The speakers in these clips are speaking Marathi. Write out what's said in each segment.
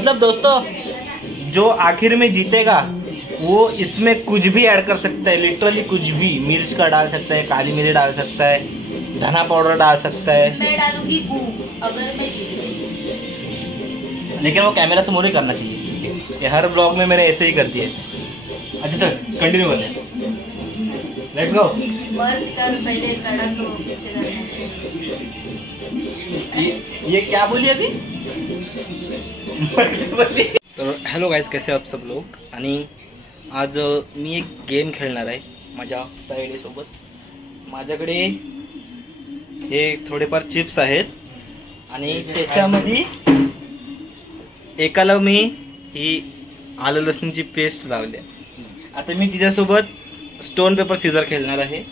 मतलब दोस्तों जो आखिर में जीतेगा वो इसमें कुछ भी ऐड कर सकता है, लिटरली कुछ भी। मिर्च का डाल सकता है, काली मिर्च डाल सकता है, धना पाउडर डाल सकता है। मैं डालूंगी गू अगर मैं जीतूं। लेकिन वो कैमरा से नहीं करना चाहिए। ये हर ब्लॉग में मेरे ऐसे ही करती है। अच्छा चल कंटिन्यू करते हैं, लेट्स गो। मर्द कर पहले कड़ा तो पीछे करना। ये क्या बोली अभी? तर हॅलो गाईज, कसे आहात सब लोग? आणि आज मी एक गेम खेळणार आहे माझ्या ताईडीसोबत. माझ्याकडे हे थोडेफार चिप्स आहेत आणि त्याच्यामध्ये एकाला मी ही आलं लसणीची पेस्ट लावली. आता मी तिच्यासोबत स्टोन पेपर सीझर खेळणार आहे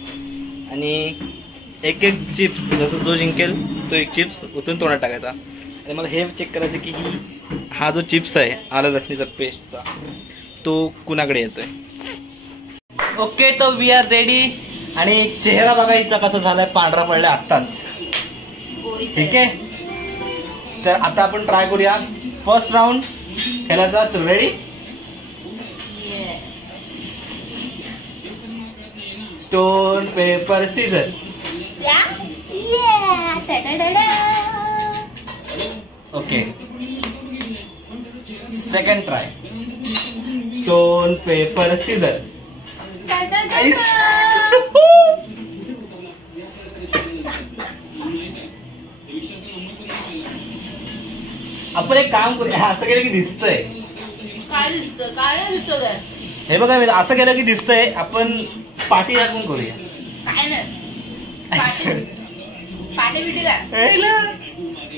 आणि एक एक चिप्स, जसं जो जिंकेल तो एक चिप्स उचलून तोंडात टाकायचा. आणि मला हे चेक करायचं की हा जो चिप्स आहे आलं लसणीचा पेस्टचा तो कुणाकडे येतोय. ओके, तो वी आर रेडी. आणि चेहरा बघा हिचा कसा झालाय, पांढरा पडलाय आत्ताच. ठीक आहे, तर आता आपण ट्राय करूया. फर्स्ट राऊंड खेळायचा. चल ready. Stone paper scissor. Okay, second try. Stone paper scissor. आपण एक काम करूया, असं केलं की दिसतंय. काय दिसतं? काय दिसतं? हे बघा, असं केलं की दिसतंय. आपण पाठी टाकून करूया. काय नाही पाटे बिटीला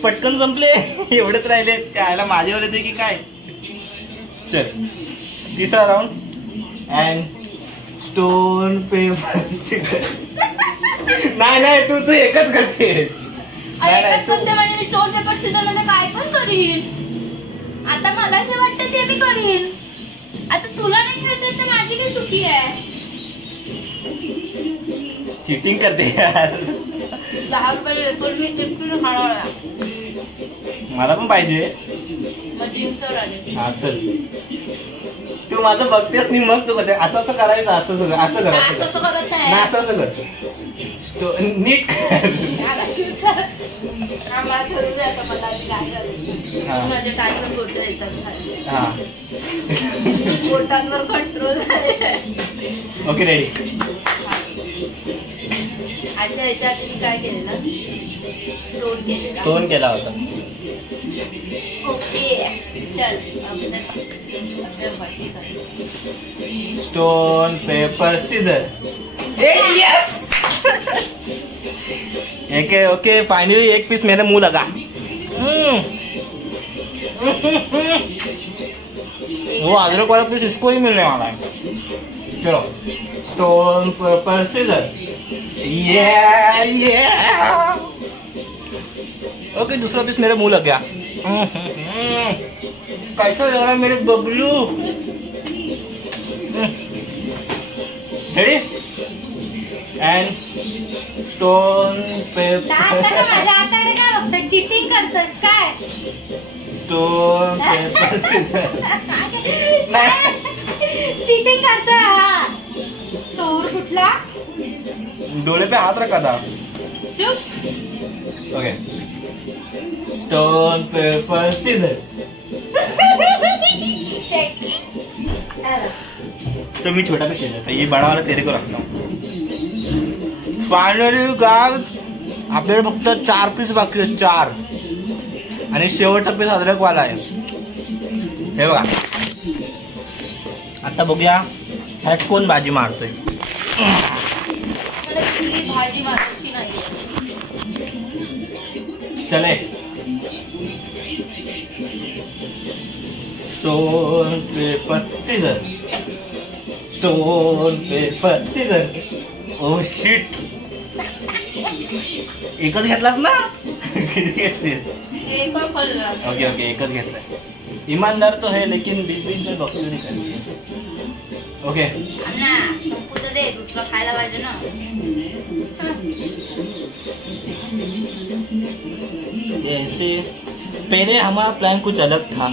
पटकन संपले. एवढेच राहिले. त्याला माझ्यावर येते की काय. चल तिसरा round. And stone paper scissor. नाही तू एकच करते. एकच करते म्हणजे मी स्टोन पेपर सीझर मध्ये काय पण करीन. आता मला जे वाटतं ते मी करीन. आता तुला नाही खेळता तर माझी काही चुकी आहे. चीटिंग करते यार. 10 रुपये रेफर मी टिप्पणी खाणार. मला पण पाहिजे. हा चल, तू माझं बघतेस मी मग तू करते. असं असं करायचं, असं सगळं असं करायचं. असं करत नाही, असं असं कर. नीट कर. मला ठरवू द्या आता मला काय करायचं. माझ्या टाईमवर बोटं येतात. हा, बोटांवर कंट्रोल झाले. Okay ready. अच्छा, याच्या आधी काय केलेलं? स्टोन केला होता. ओके चल. Stone paper scissor. Yes. Okay, finally एक पीस मेरे मुंह लगा. वो अदरक वाला पीस इसको ही मिलने वाला है. चलो स्टोन पेपर सीजर. ओके, दूसरा पीस मेरे मुंह लग गया. कैसा लग रहा है मेरे Bablu? Ready. And stone paper. माझ्या हाताकडे काय बघतोय? चीटिंग करतोस काय? Stone paper scissor. चीटिंग करतोय हा चोर कुठला. डोले पे हाथ रखा था. चुप. Okay, stone paper scissor. तो मी छोटा पीस ले लेता, ये बड़ा वाला तेरे को रखता हूँ. फायनली गाइस आपल्याला फक्त 4 पीस बाकी आहेत. 4 आणि शेवटचा पीस अदरक वाला आहे. हे बघा, आता बघूया ह्यात कोण बाजी मारतोय. भाजी मारायची नाही. चले. Stone paper scissor. Stone paper scissor. Oh shit, एकच घेतलास ना? किती घेतली? ओके एकच घेतलाय. ईमानदार तो है लेकिन बीच में बकरी नहीं करती. ओके दे, दुसरा खायला पाहिजे ना. ऐसे पहले हमारा प्लान कुछ अलग था।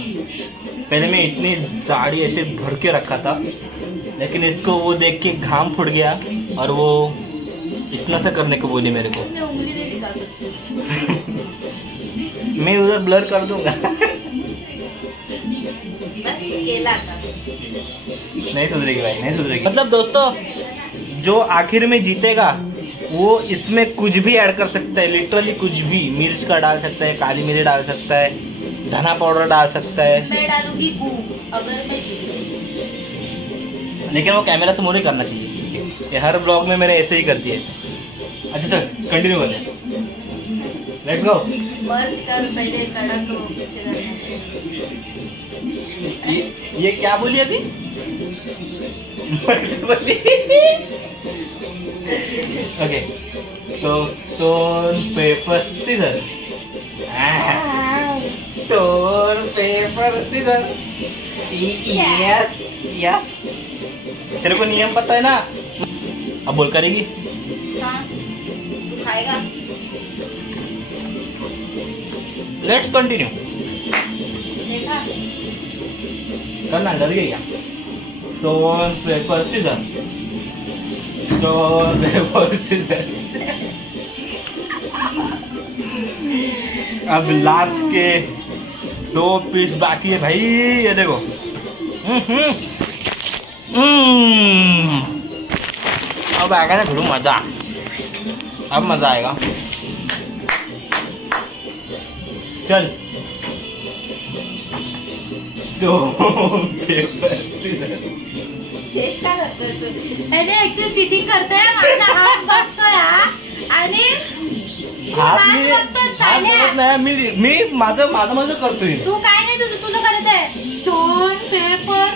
पहले मैं इतनी साड़ी ऐसे भर के रखा था, लेकिन इसको वो देख के घाम फुट गया और वो इतना सा करने को बोली मेरे को। मैं उंगली नहीं दिखा सकती। मैं उधर ब्लर कर दूंगा। बस केला था। नहीं सुधरेगी भाई, नहीं सुधरेगी। मतलब दोस्तों, जो आखिर में जीतेगा वो इसमें कुछ भी ऐड कर सकता है, लिटरली कुछ भी। मिर्च का डाल सकता है, काली मिर्च डाल सकता है, धना पाउडर डाल सकता है। मैं डालूंगी गू अगर मैं जीत गई। लेकिन वो कैमरा से मोरे करना चाहिए। ये हर ब्लॉग में मेरे ऐसे ही करती है। अच्छा चल कंटिन्यू करते हैं, लेट्स गो। मर्द कर पहले कड़ा तो पीछे करना है। ये क्या बोली अभी? Okay, so stone paper scissor, stone paper scissor. Yes, तेरे को नियम पता है ना? अब बोल करेगी। हाँ, तू खाएगा? Let's continue. देखा? करना डर गई क्या? Stone paper scissor, stone paper scissor. अब लास्ट के 2 पीस बाकी है भाई, ये देखो। अब आएगा ना थोड़ा मजा, अब मजा आएगा। चल हेच का करतोय तू? अरे ऍक्च्युअली चिटिंग करतोय, माझा हात बघतोय हा. आणि हात नाही, मी माझं करतोय. तू काय नाही, तुझं करत आहे. स्टोन पेपर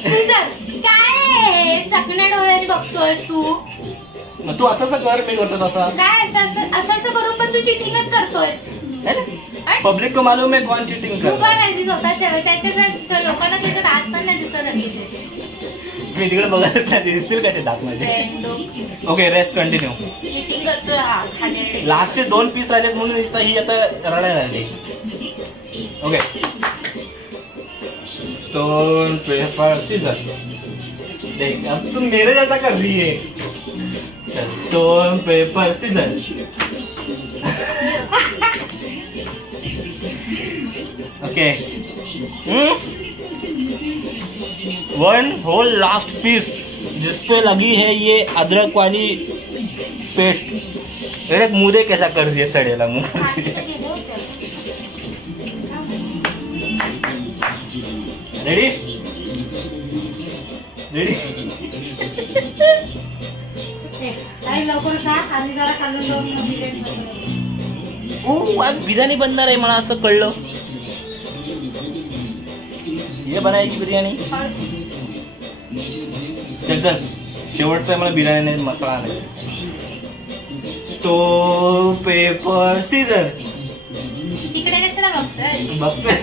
सीजर काय चकण्या डोळ्याने बघतोयस तू? मग तू असं कर, मी करतो तसं. काय असं करून पण तू चिटिंगच करतोय. पब्लिक को मालूम है कौन चीटिंग कर तू बघायची स्वतःच्या त्याच्या लोकांना त्याच्यात हात पण नाही दिसत आहे. मी तिकडे बघत नाही, दिसतील कसे दात माझे. Okay, rest continue. चिटिंग करतोय हा. लास्टचे 2 पीस राहिलेत म्हणून ही आता रडायला लागली. Okay, stone paper scissor. देख अब तुम मेरे जैसा कर रही है. चल, stone paper scissor. Okay, 1 whole last piece जिसपे लगी है ये अदरक वाली पेस्ट. अरे मुंह दे कैसा कर दिया सड़ेला मुंह. Ready ready. लवकर खा आणि जरा खाल्लं जाऊन. आज बिर्याणी बनणार आहे, मला असं कळलं. ये बनाएगी बिर्याणी. चल चल, शेवटचा मला बिर्याणी मसाला आणायचा. Stone paper scissor. तिकडे कशाला बघतोय? बघतोय.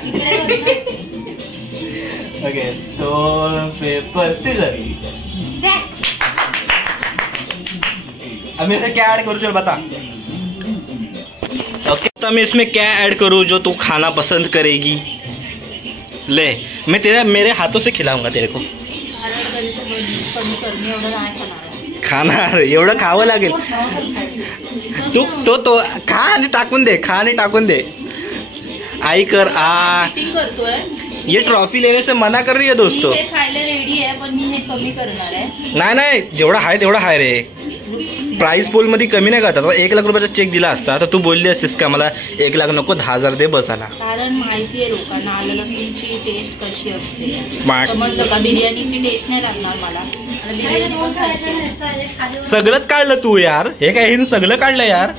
Okay, stone paper scissor. अब मैं इसे क्या ऐड करूँ, चल बता. ओके, तो मैं इसमें क्या ऐड करूँ जो तू खाना पसंद करेगी? ले, मैं मेरे हाथों से खिलाऊंगा तेरे को. खाना एवढं खावं लागेल. तो खा आणि टाकून दे, खा आणि टाकून दे. आई कर आ. करतोय. ये ट्रॉफी लेने से मना कर रही है दोस्तों. हे खायला रेडी आहे, पण मी हे कमी करणार आहे. नाही, जेवढा आहे तेवढा आहे रे. प्राइस पोल मध्ये कमी नाही करतात. 1 लाख रुपयाचा चेक दिला असता तर तू बोलली असतीस का मला 1 लाख नको 10,000 दे बस आला. कारण माहिती आहे लोकांना आलं लसूणची टेस्ट कशी असते. मा- समजलं का? बिर्याणीची टेस्ट नाही लागणार मला. बिर्याणी पण खायची. सगळंच काढलं तू यार. हे काय हिने सगळं काढलं यार.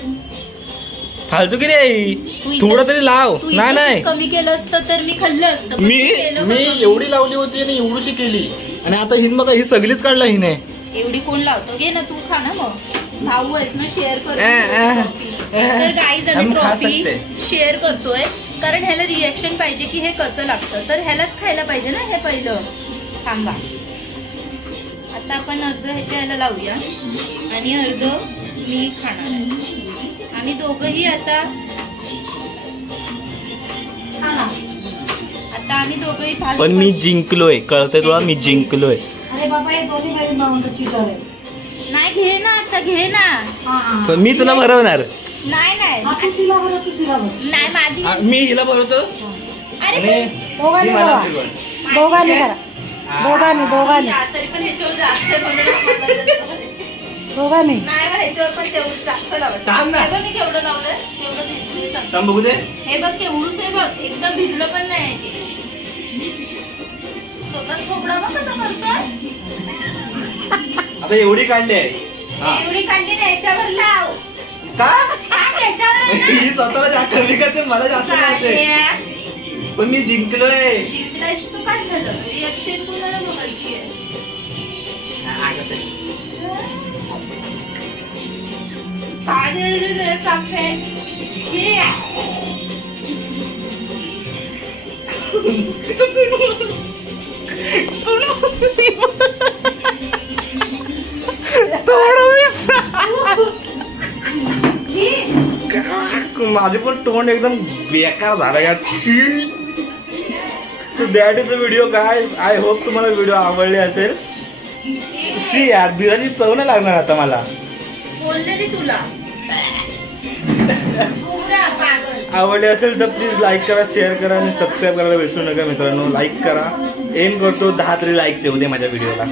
फालतू की रे. थोडं तरी लाव. नाही कमी केलं असतं तर मी खाल्लं असतं. मी एवढी लावली होती आणि एवढीशी केली आणि आता हिन बघा ही सगळीच काढला हिने. एवढी कोण लावतो? घे ना तू, खा ना. मग भाऊ आहेस ना, शेअर करतो. तर गाईज आम्ही ट्रॉफी शेअर करतोय कारण ह्याला रिएक्शन पाहिजे की हे कसं लागतं. तर ह्यालाच खायला पाहिजे ना हे पहिलं. थांबा, आता आपण अर्ध ह्याच्या ह्याला लावूया आणि अर्ध मी खाणार आहे. आम्ही दोघंही आता आता आम्ही दोघंही भाग पण मी जिंकलोय, कळतंय तुला, मी जिंकलोय. अरे बाबा हे दोन्ही बहीण भावंड चीटर आहे. नाही घे ना, आता घे ना. पण मी तुला भरवणार. नाही तू तिला बरं, तू तिला बरं. नाही माझी. मी हिला भरवतो. अरे दोघांनी करा, दोघांनी करा, दोघांनी तरी पण ह्याच्यावर जास्त दोघांनी नाही, ह्याच्यावर पण तेवढं जास्त लावायचं. हे बघ मी केवढं लावलंय, तेवढं बघू दे. हे बघ केवढूच आहे बघ, एकदम भिजलं पण नाही ते. स्वतः खोबडा बघ कसं करतोय. आता एवढी काढली आहे. एवढी काढली ना, याच्यावर लाव. का याच्यावर ही स्वतःला जास्त कमी करते, मला जास्त लावते. पण मी जिंकलोय. जिंकलायस तू. काय झालं, रिएक्शन कोणाला बघायची आहे. माझे पण तोंड एकदम बेकार झालं यार. So that is a video guys. I hope तुम्हाला व्हिडिओ आवडले असेल. शी यार, बिराची चव नाही लागणार आता मला. बोललेली तुला. आवडले असेल तर प्लीज लाईक करा, शेअर करा आणि सबस्क्राईब करायला विसरू नका मित्रांनो. लाईक करा. एम करतो 10 तरी लाईक्स येऊ दे माझ्या व्हिडिओला.